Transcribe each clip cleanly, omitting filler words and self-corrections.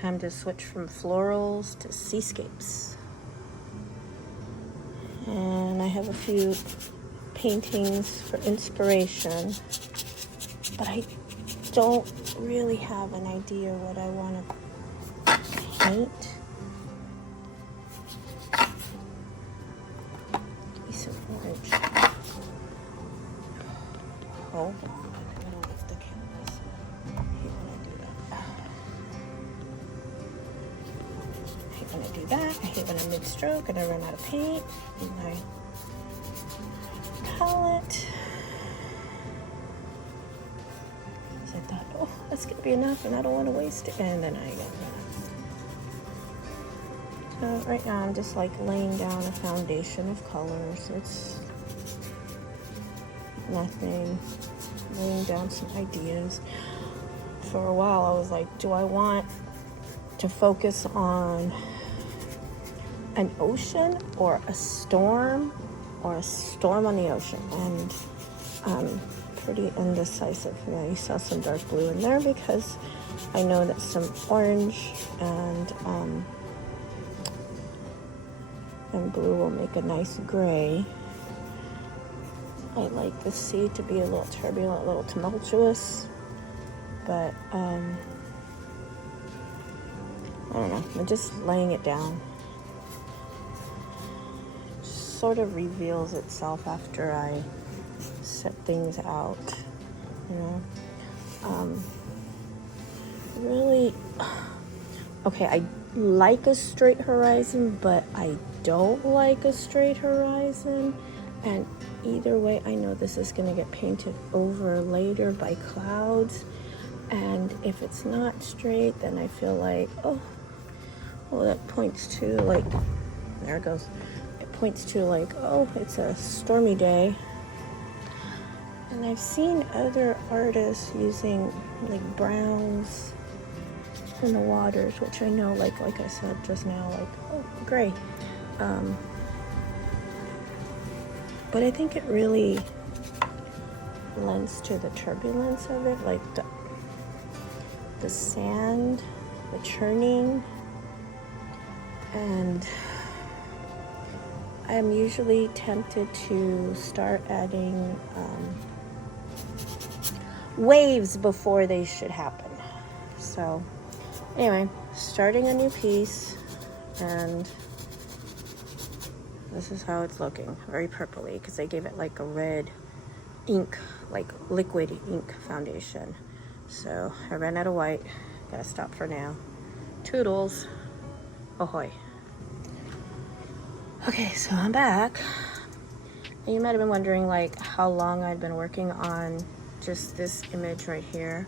Time to switch from florals to seascapes. And I have a few paintings for inspiration, but I don't really have an idea what I want to paint. Give me some orange. Hold on, I'm gonna lift the canvas. I hate when I do that. I hate when I do that. I hate when I'm mid-stroke and I run out of paint in my palette. So I thought, oh, that's gonna be enough and I don't want to waste it. And then I got that. So right now I'm just like laying down a foundation of colors. It's nothing. Laying down some ideas. For a while I was like, do I want to focus on an ocean or a storm on the ocean? And pretty indecisive. Yeah, you saw some dark blue in there because I know that some orange and blue will make a nice gray. I like the sea to be a little turbulent, a little tumultuous, but I don't know, I'm just laying it down. It sort of reveals itself after I set things out, you know. Really, okay, I like a straight horizon, but I don't like a straight horizon, and either way I know this is going to get painted over later by clouds, and if it's not straight then I feel like, oh well, that points to like, there it goes, it points to like, oh, it's a stormy day. And I've seen other artists using like browns in the waters, which I know, like I said just now, like, oh, gray. But I think it really lends to the turbulence of it, like the sand, the churning, and I'm usually tempted to start adding waves before they should happen. So anyway, starting a new piece, and this is how it's looking, very purpley, because I gave it like a red ink, like liquid ink foundation. So I ran out of white, gotta stop for now. Toodles, ahoy. Okay, so I'm back. And you might have been wondering like how long I'd been working on just this image right here.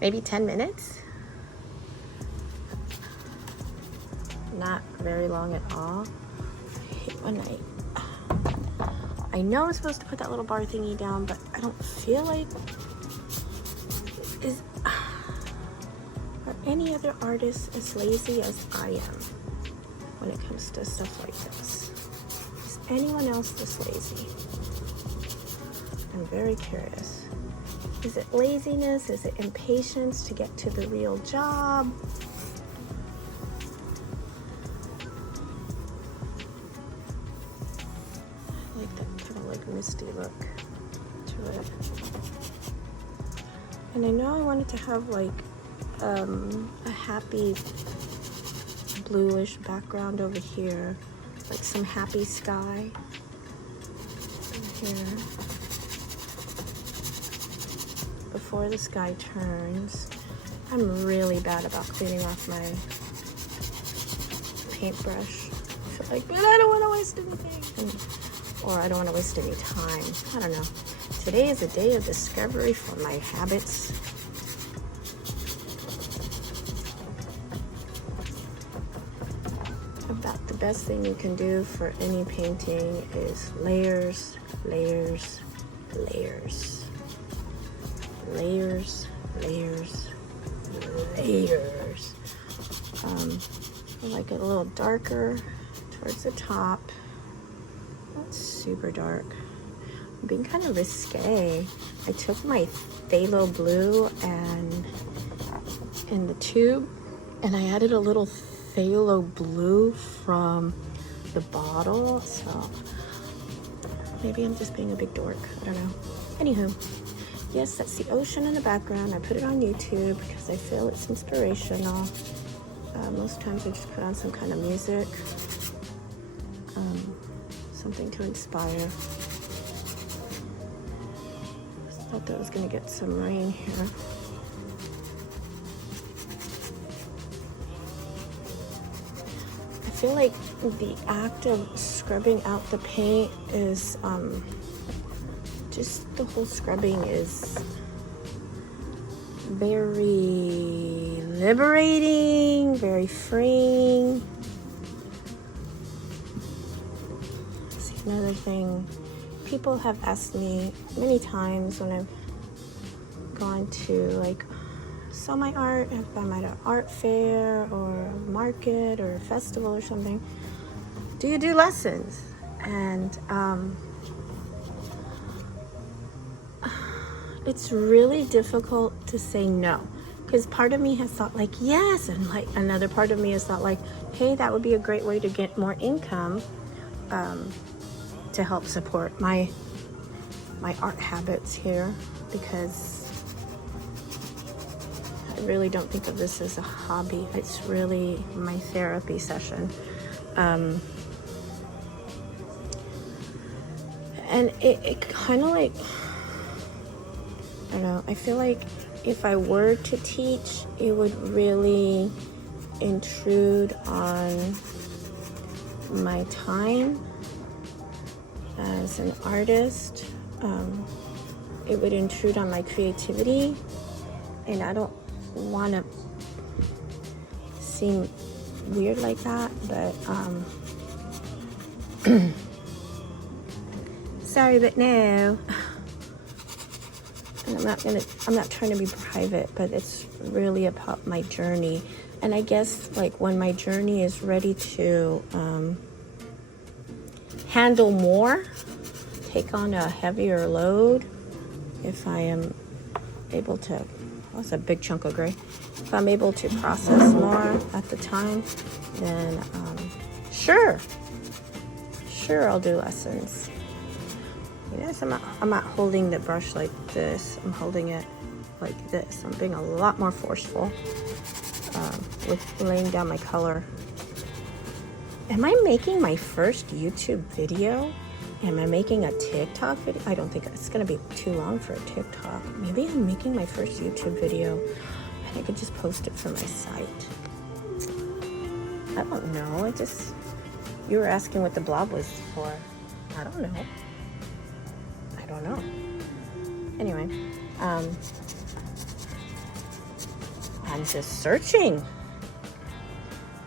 Maybe 10 minutes. Not very long at all. I hate when I know I'm supposed to put that little bar thingy down, but I don't feel like are any other artists as lazy as I am when it comes to stuff like this? Is anyone else this lazy? I'm very curious. Is it laziness? Is it impatience to get to the real job? I like that kind of like misty look to it. And I know I wanted to have like a happy bluish background over here, like some happy sky over here. Before the sky turns. I'm really bad about cleaning off my paintbrush. I feel like, but I don't want to waste anything. Or I don't want to waste any time. I don't know. Today is a day of discovery for my habits. About the best thing you can do for any painting is layers, layers, layers. Layers, layers, layers. I like it a little darker towards the top. Not super dark. I'm being kind of risque. I took my phthalo blue and in the tube, and I added a little phthalo blue from the bottle, so maybe I'm just being a big dork. I don't know. Anywho, yes, that's the ocean in the background. I put it on YouTube because I feel it's inspirational. Most times I just put on some kind of music, something to inspire. I thought that was going to get some rain here. I feel like the act of scrubbing out the paint is just the whole scrubbing is very liberating, very freeing. See, another thing, people have asked me many times when I've gone to like sell my art, if I'm at an art fair or a market or a festival or something, do you do lessons? And it's really difficult to say no, because part of me has thought like yes, and like another part of me has thought like, hey, that would be a great way to get more income to help support my art habits here, because I really don't think of this as a hobby. It's really my therapy session. And it kind of like, I don't know, I feel like if I were to teach, it would really intrude on my time as an artist. It would intrude on my creativity, and I don't want to seem weird like that, but sorry, but no. And I'm not trying to be private, but it's really about my journey. And I guess like when my journey is ready to handle more, take on a heavier load, if I am able to, that's a big chunk of gray. If I'm able to process more at the time, then sure, I'll do lessons. Yes, I'm not holding the brush like this. I'm holding it like this. I'm being a lot more forceful with laying down my color. Am I making my first YouTube video? Am I making a TikTok video? I don't think it's gonna be too long for a TikTok. Maybe I'm making my first YouTube video and I could just post it from my site. I don't know. You were asking what the blob was for. I don't know. Anyway, I'm just searching.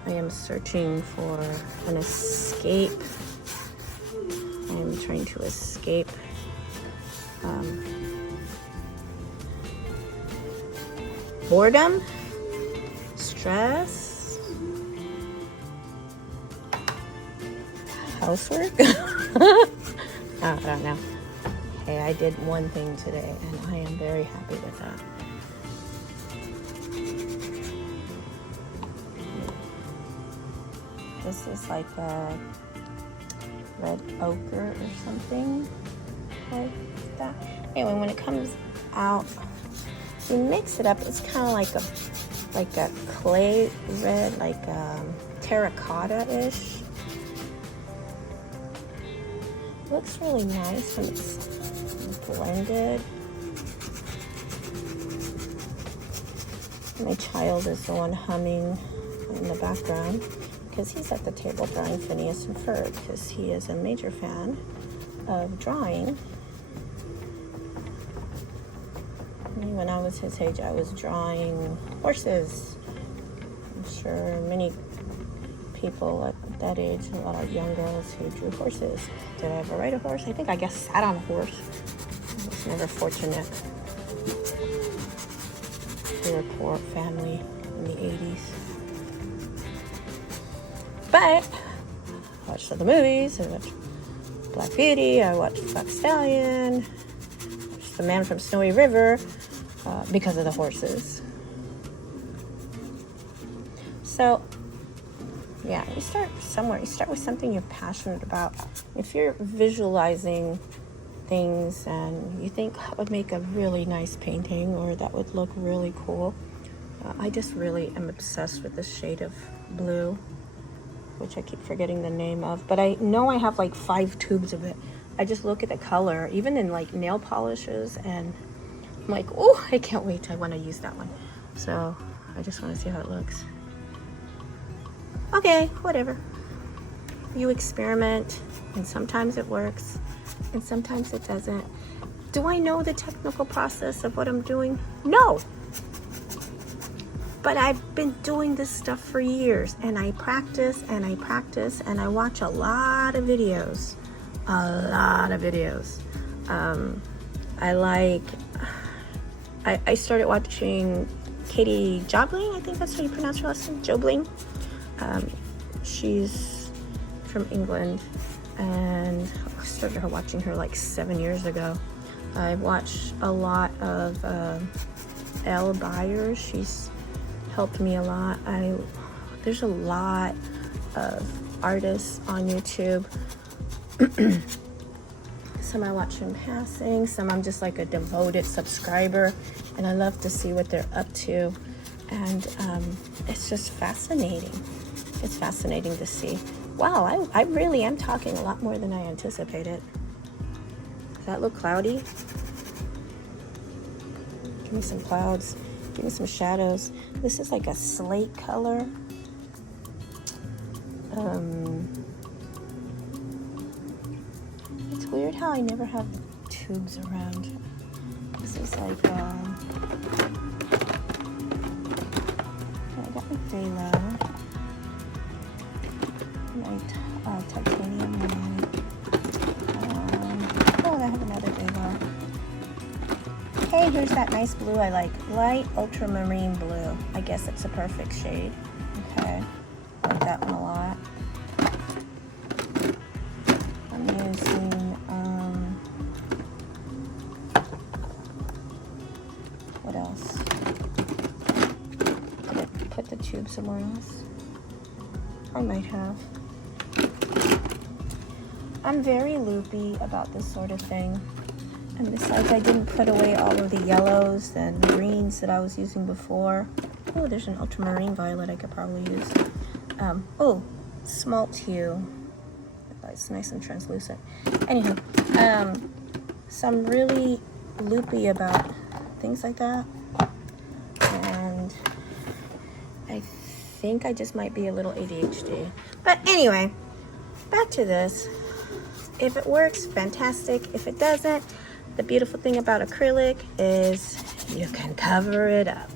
I am searching for an escape. I am trying to escape boredom, stress, housework. I don't know. Hey, I did one thing today, and I am very happy with that. This is like a red ochre or something like that. Anyway, when it comes out, you mix it up. It's kind of like a clay red, like terracotta-ish. Looks really nice when it's blended. My child is the one humming in the background because he's at the table drawing Phineas and Ferb, because he is a major fan of drawing. When I was his age, I was drawing horses. I'm sure many people at that age, a lot of young girls who drew horses. Did I ever ride a horse? I think I guess sat on a horse. I was never fortunate. We were a poor family in the 80s. But I watched other movies. I watched Black Beauty. I watched Black Stallion. I watched The Man from Snowy River because of the horses. So yeah, you start somewhere. You start with something you're passionate about. If you're visualizing things and you think that would make a really nice painting or that would look really cool, I just really am obsessed with this shade of blue, which I keep forgetting the name of, but I know I have like 5 tubes of it. I just look at the color, even in like nail polishes, and I'm like, oh, I can't wait. I want to use that one. So I just want to see how it looks. Okay, whatever. You experiment, and sometimes it works, and sometimes it doesn't. Do I know the technical process of what I'm doing? No. But I've been doing this stuff for years, and I practice and I practice, and I watch a lot of videos. I started watching Katie Jobling, I think that's how you pronounce her last name, Jobling. She's from England, and I started watching her like 7 years ago. I've watched a lot of Elle Byers. She's helped me a lot. There's a lot of artists on YouTube. Some I watch in passing, some I'm just like a devoted subscriber, and I love to see what they're up to. And it's just fascinating. It's fascinating to see. Wow, I really am talking a lot more than I anticipated. Does that look cloudy? Give me some clouds. Give me some shadows. This is like a slate color. It's weird how I never have tubes around. This is like, I got my phthalo, my titanium one. Oh, I have another phthalo. Hey, here's that nice blue I like. Light ultramarine blue. I guess it's a perfect shade. Okay, I like that one a lot. I'm using, what else? Did I put the tube somewhere else? I might have. I'm very loopy about this sort of thing. And besides, I didn't put away all of the yellows and greens that I was using before. Oh, there's an ultramarine violet I could probably use. Oh, smalt hue. It's nice and translucent. Anywho, so I'm really loopy about things like that. And I think I just might be a little ADHD. But anyway, back to this. If it works, fantastic. If it doesn't, the beautiful thing about acrylic is you can cover it up.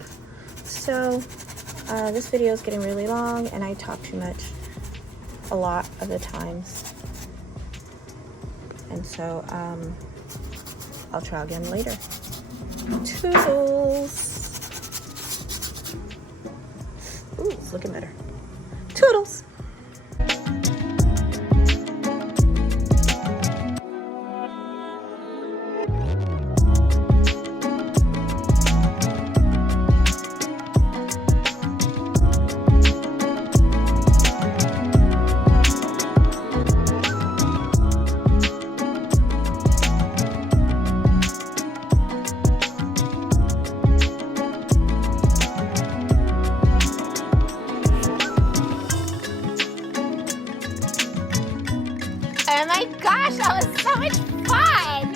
So this video is getting really long, and I talk too much a lot of the times. And so I'll try again later. Toodles. Ooh, it's looking better. Toodles. Oh my gosh, that was so much fun!